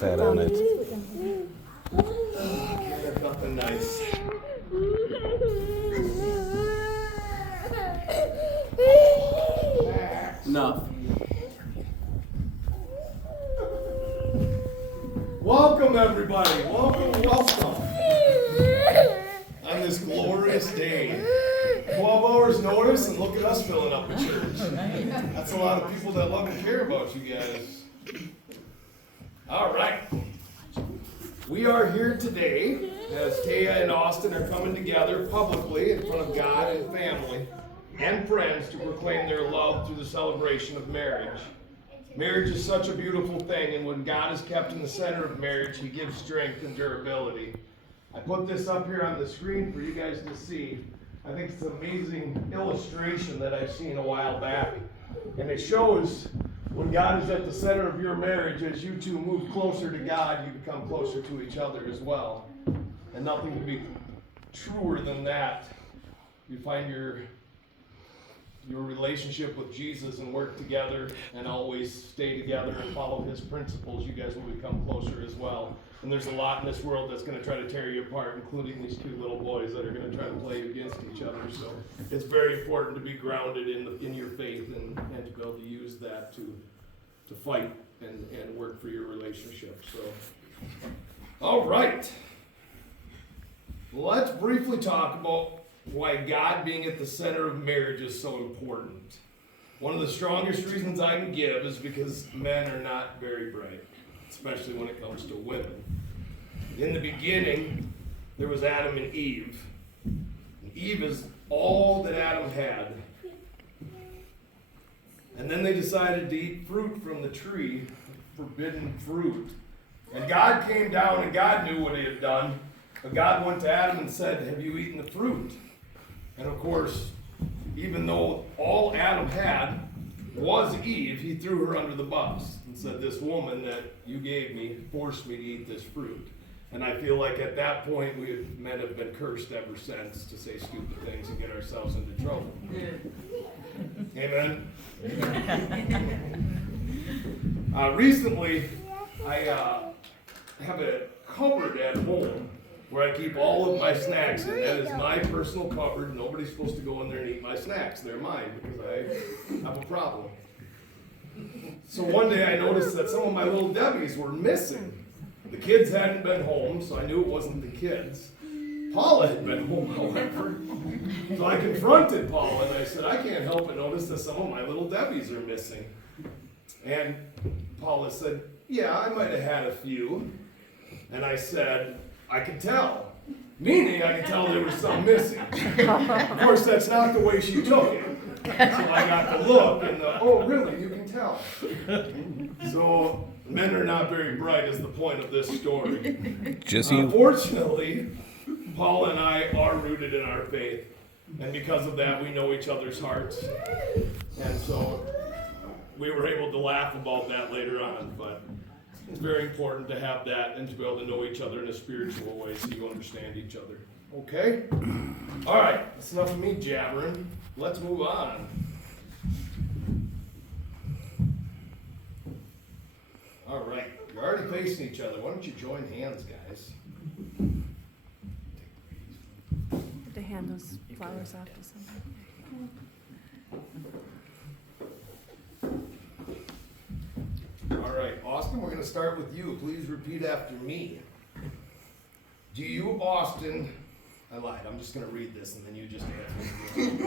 fat on it. There's nothing nice. Enough. Welcome, everybody. Welcome. On this glorious day. 12 hours notice, and look at us filling up a church. That's a lot of people that love and care about you guys. All right. We are here today as Tehya and Austin are coming together publicly in front of God and family and friends to proclaim their love through the celebration of marriage. Marriage is such a beautiful thing, and when God is kept in the center of marriage, He gives strength and durability. I put this up here on the screen for you guys to see. I think it's an amazing illustration that I've seen a while back. And it shows when God is at the center of your marriage, as you two move closer to God, you become closer to each other as well. And nothing can be truer than that. You find your relationship with Jesus and work together and always stay together and follow His principles, you guys will become closer as well. And there's a lot in this world that's going to try to tear you apart, including these two little boys that are going to try to play against each other. So it's very important to be grounded in your faith and to be able to use that to fight and work for your relationship. So, all right. Let's briefly talk about why God being at the center of marriage is so important. One of the strongest reasons I can give is because men are not very bright, especially when it comes to women. In the beginning, there was Adam and Eve. And Eve is all that Adam had. And then they decided to eat fruit from the tree, forbidden fruit. And God came down and God knew what He had done. But God went to Adam and said, "Have you eaten the fruit?" And of course, even though all Adam had was Eve, he threw her under the bus and said, "This woman that you gave me forced me to eat this fruit." And I feel like at that point, men have been cursed ever since to say stupid things and get ourselves into trouble. Amen? Recently, I have a cupboard at home where I keep all of my snacks in. That is my personal cupboard. Nobody's supposed to go in there and eat my snacks. They're mine because I have a problem. So one day I noticed that some of my little Debbies were missing. The kids hadn't been home, so I knew it wasn't the kids. Paula had been home, however. So I confronted Paula and I said, "I can't help but notice that some of my little Debbies are missing." And Paula said, "Yeah, I might have had a few." And I said, "I could tell." Meaning I could tell there was some missing. Of course, that's not the way she took it. So I got the look and "Oh, really? You can tell." So men are not very bright is the point of this story. Fortunately, Paul and I are rooted in our faith. And because of that, we know each other's hearts. And so we were able to laugh about that later on. But it's very important to have that and to be able to know each other in a spiritual way so you understand each other. Okay? All right. That's enough of me jabbering. Let's move on. All right. You're already facing each other. Why don't you join hands, guys? Have to hand those flowers off to someone. All right. Austin, we're going to start with you. Please repeat after me. Do you, Austin... I lied. I'm just going to read this and then you just answer.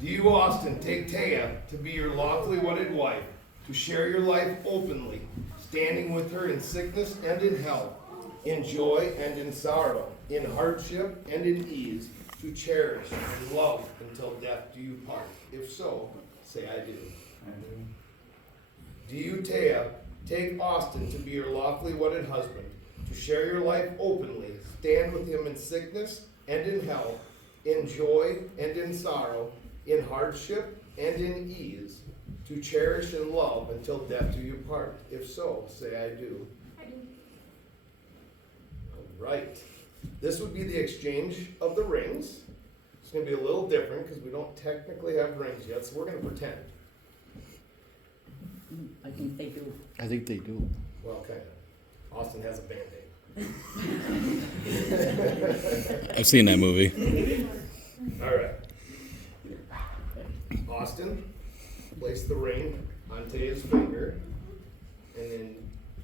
Do you, Austin, take Tehya to be your lawfully wedded wife, to share your life openly, standing with her in sickness and in health, in joy and in sorrow, in hardship and in ease, to cherish and love until death do you part? If so, say I do. I do. Do you, Tehya, take Austin to be your lawfully wedded husband, to share your life openly, stand with him in sickness and in health, in joy and in sorrow, in hardship and in ease, to cherish and love until death do you part? If so, say I do. I do. All right. This would be the exchange of the rings. It's going to be a little different because we don't technically have rings yet, so we're going to pretend. I think they do. I think they do. Well, kind of. Austin has a Band-Aid. I've seen that movie. All right. Austin, place the ring on Tehya's finger, and then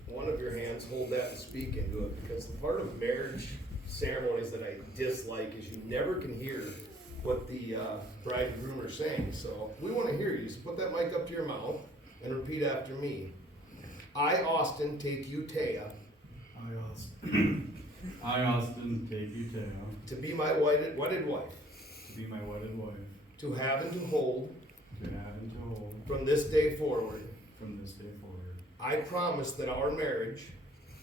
one of your hands hold that and speak into it, because the part of marriage ceremonies that I dislike is you never can hear what the bride and groom are saying. So we want to hear you. So put that mic up to your mouth and repeat after me. I, Austin, take you, Tehya, I, Austin, take you, Tehya, to be my wedded wife, to be my wedded wife, to have and to hold to have and to hold from this day forward. from this day forward. I promise that our marriage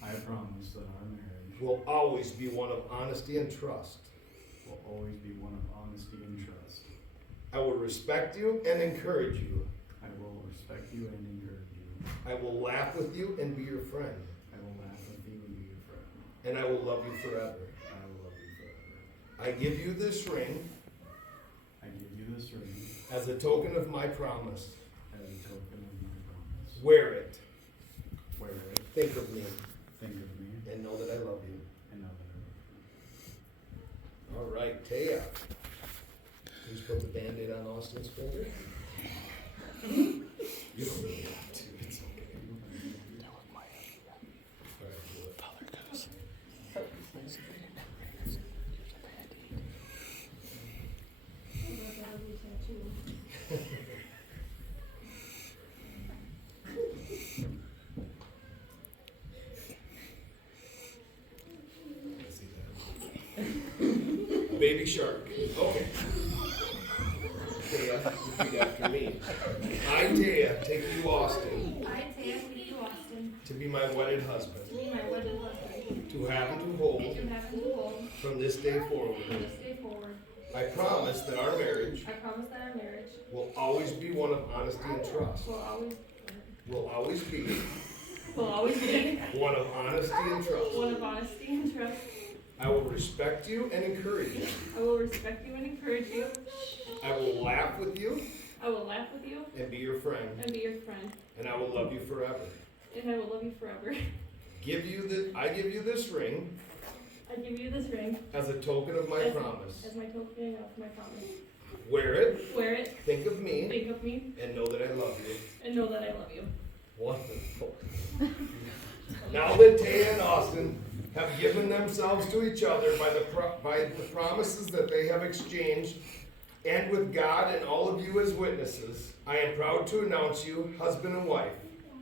I promise that our marriage will always be one of honesty and trust. will always be one of honesty and trust. I will respect you and encourage you. I will respect you and encourage you. I will laugh with you and be your friend. I will laugh with you and be your friend. And I will love you forever. I will love you forever. I give you this ring I give you this ring as a token of my promise. as a token of my promise. Wear it. Wear it, Think of me think of me, and know that I love you. and know that I love All right, Tehya. Please put the Band-Aid on Austin's finger. You don't really have to. It's okay. All right, do it. I see that. Baby shark. Okay. Tehya, repeat after me. I, Tehya, take you, Austin, I, Tehya, take you, Austin, to be my wedded husband, to be my wedded husband, to have and to hold to have and to hold from this day forward. from this day forward. I promise that our marriage I promise that our marriage will always be one of honesty and trust. will always Be be one of honesty and trust. one of honesty and trust. I will respect you and encourage you. I will respect you and encourage you. I will laugh with you I will laugh with you and be your friend. and be your friend. And I will love you forever. And I will love you forever. I give you this ring I give you this ring as a token of my as, promise. as my token of my promise. Wear it, Wear it, think of me, think of me, and know that I love you. and know that I love you. Wonderful. Now that Tehya and Austin have given themselves to each other by the promises that they have exchanged, and with God and all of you as witnesses, I am proud to announce you husband and wife.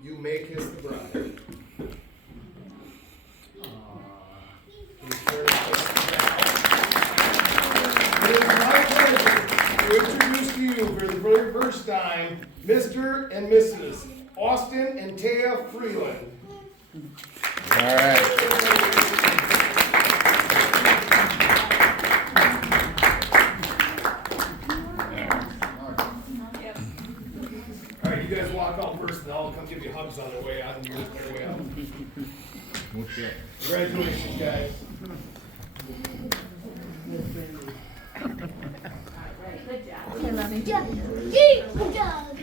You may kiss the bride. Please turn and face the bride. It is my pleasure to introduce to you for the very first time, Mr. and Mrs. Austin and Tehya Freeland. All right. Yep. All right, you guys walk out first, and I'll come give you hugs on their way out and yours their way out. Okay. Congratulations, guys. Good job. Okay, love you. Good job.